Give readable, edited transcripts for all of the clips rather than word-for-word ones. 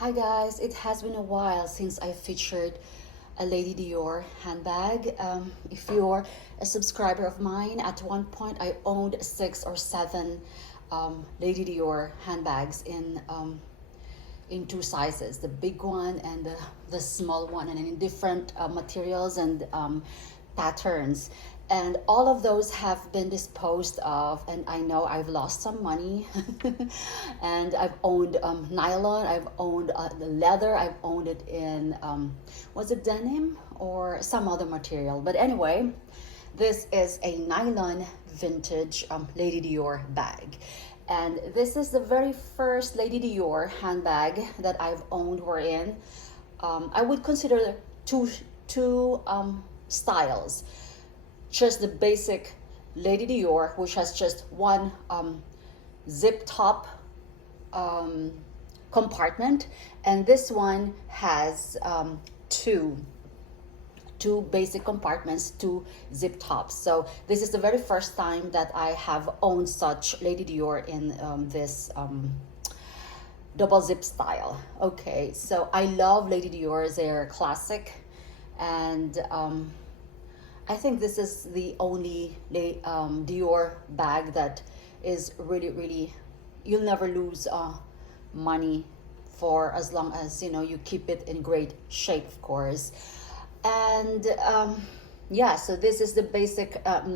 Hi guys, it has been a while since I featured a Lady Dior handbag. If you're a subscriber of mine, at one point I owned 6 or 7 Lady Dior handbags in two sizes, the big one and the small one, and in different materials and patterns. And all of those have been disposed of, and I know I've lost some money. And I've owned nylon, I've owned the leather, I've owned it in was it denim or some other material. But anyway, this is a nylon vintage Lady Dior bag. And this is the very first Lady Dior handbag that I've owned, wherein I would consider two styles. Just the basic Lady Dior, which has just one zip top compartment, and this one has two basic compartments, two zip tops. So this is the very first time that I have owned such Lady Dior in this double zip style. Okay, so I love Lady Dior. They're classic, and I think this is the only Dior bag that is really, you'll never lose money for as long as you keep it in great shape, of course. And yeah, so this is the basic cotton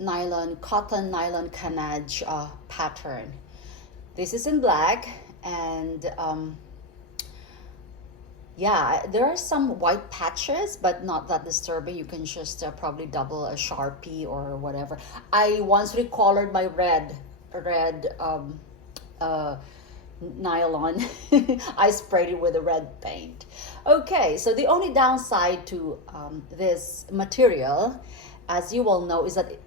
nylon canage pattern. This is in black, and yeah, there are some white patches, but not that disturbing. You can just probably double a Sharpie or whatever. I once recolored my red nylon. I sprayed it with a red paint. Okay, so the only downside to this material, as you all know, is that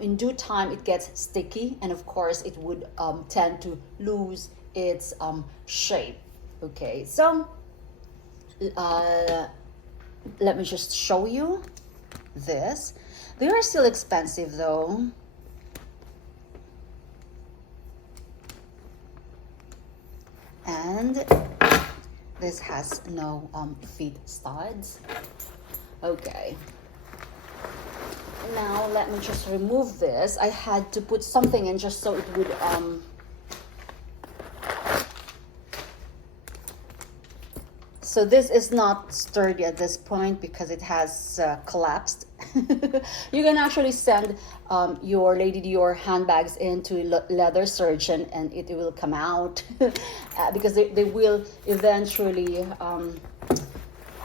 in due time it gets sticky, and of course it would tend to lose its shape. Okay, so let me just show you this. They are still expensive though. And this has no feet studs. Okay, now let me just remove this. I had to put something in just so it would so this is not sturdy at this point because it has collapsed. You can actually send your Lady Dior handbags into leather surgeon and it will come out. Because they will eventually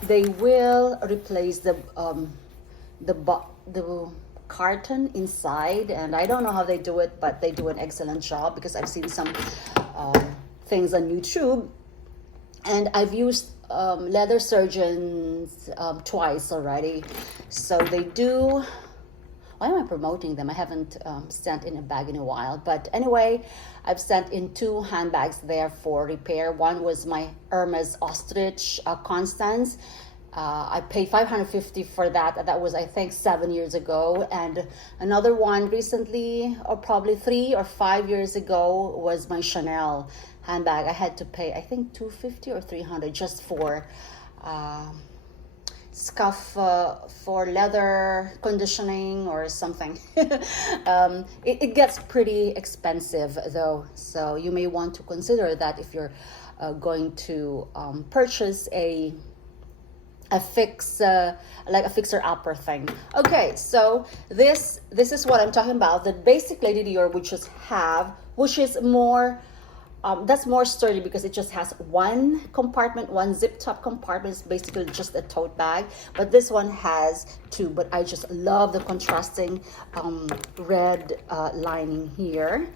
they will replace the carton inside, and I don't know how they do it, but they do an excellent job because I've seen some things on YouTube, and I've used leather surgeons twice already. So they do. Why am I promoting them? I haven't sent in a bag in a while, but anyway, I've sent in 2 handbags there for repair. One was my Hermes ostrich Constance. I paid $550 for that. That was, I think, 7 years ago. And another one recently, or probably 3 or 5 years ago, was my Chanel handbag. I had to pay, I think, $250 or $300 just for scuff for leather conditioning or something. It gets pretty expensive though, so you may want to consider that if you're going to purchase a like a fixer upper thing. Okay, so this is what I'm talking about. The basic Lady Dior, which is more that's more sturdy because it just has one compartment, one zip top compartment. It's basically just a tote bag, but this one has 2. But I just love the contrasting red lining here.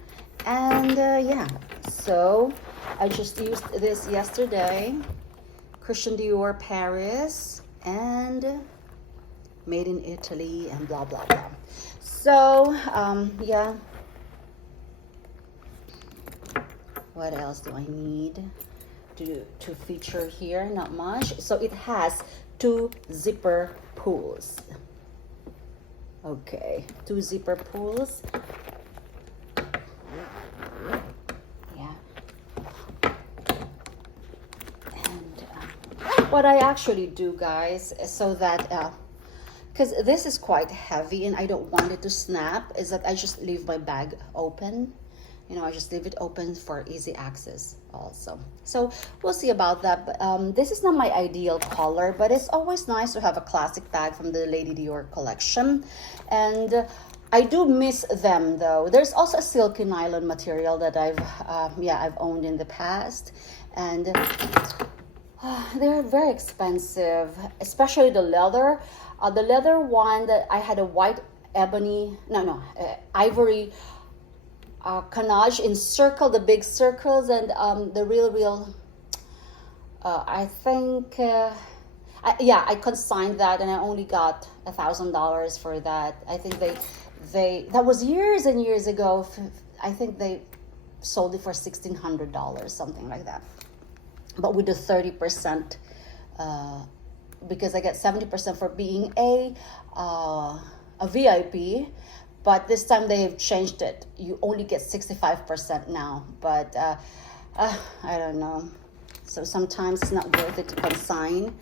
And yeah, so I just used this yesterday. Christian Dior Paris, and made in Italy, and blah blah blah. So yeah, what else do I need to feature here? Not much. So it has 2 zipper pulls. Okay, 2 zipper pulls. Yeah, what I actually do, guys, so that because this is quite heavy and I don't want it to snap, is that I just leave my bag open. You know, I just leave it open for easy access also. So we'll see about that. But this is not my ideal color, but it's always nice to have a classic bag from the Lady Dior collection. And I do miss them though. There's also a silky nylon material that I've owned in the past. And they're very expensive, especially the leather. The leather one that I had a white ebony, ivory canage in circle, the big circles, and the real. I think, I consigned that, and I only got $1,000 for that. I think that was years and years ago. I think they sold it for $1,600, something like that. But with the 30%, because I get 70% for being a VIP, but this time they have changed it. You only get 65% now. But I don't know. So sometimes it's not worth it to consign,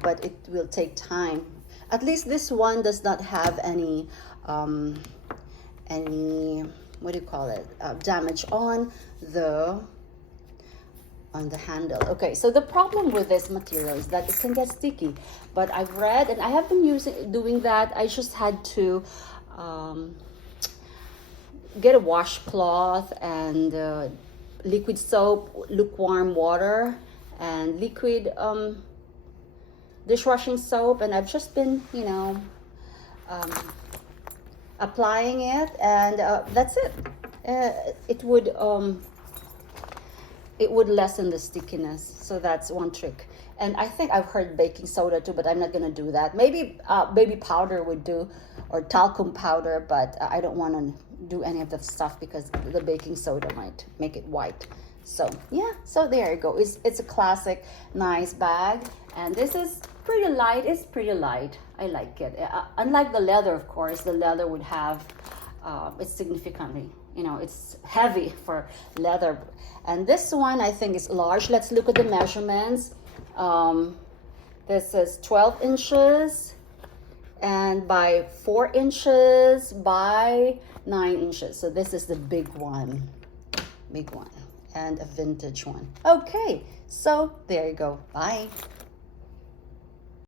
but it will take time. At least this one does not have any what do you call it? Damage on the handle. Okay, so the problem with this material is that it can get sticky, but I've read, and I have been doing that. I just had to get a washcloth and liquid soap, lukewarm water, and liquid dishwashing soap, and I've just been, applying it, and that's it. It would lessen the stickiness. So that's one trick. And I think I've heard baking soda too, but I'm not gonna do that. Maybe baby powder would do, or talcum powder, but I don't want to do any of that stuff because the baking soda might make it white. So yeah, so there you go. It's a classic, nice bag, and this is pretty light. It's pretty light. I like it. Unlike the leather, of course, the leather would have it's significantly, it's heavy for leather. And this one I think is large. Let's look at the measurements. This is 12 inches and by 4 inches by 9 inches. So this is the big one, and a vintage one. Okay, so there you go. Bye.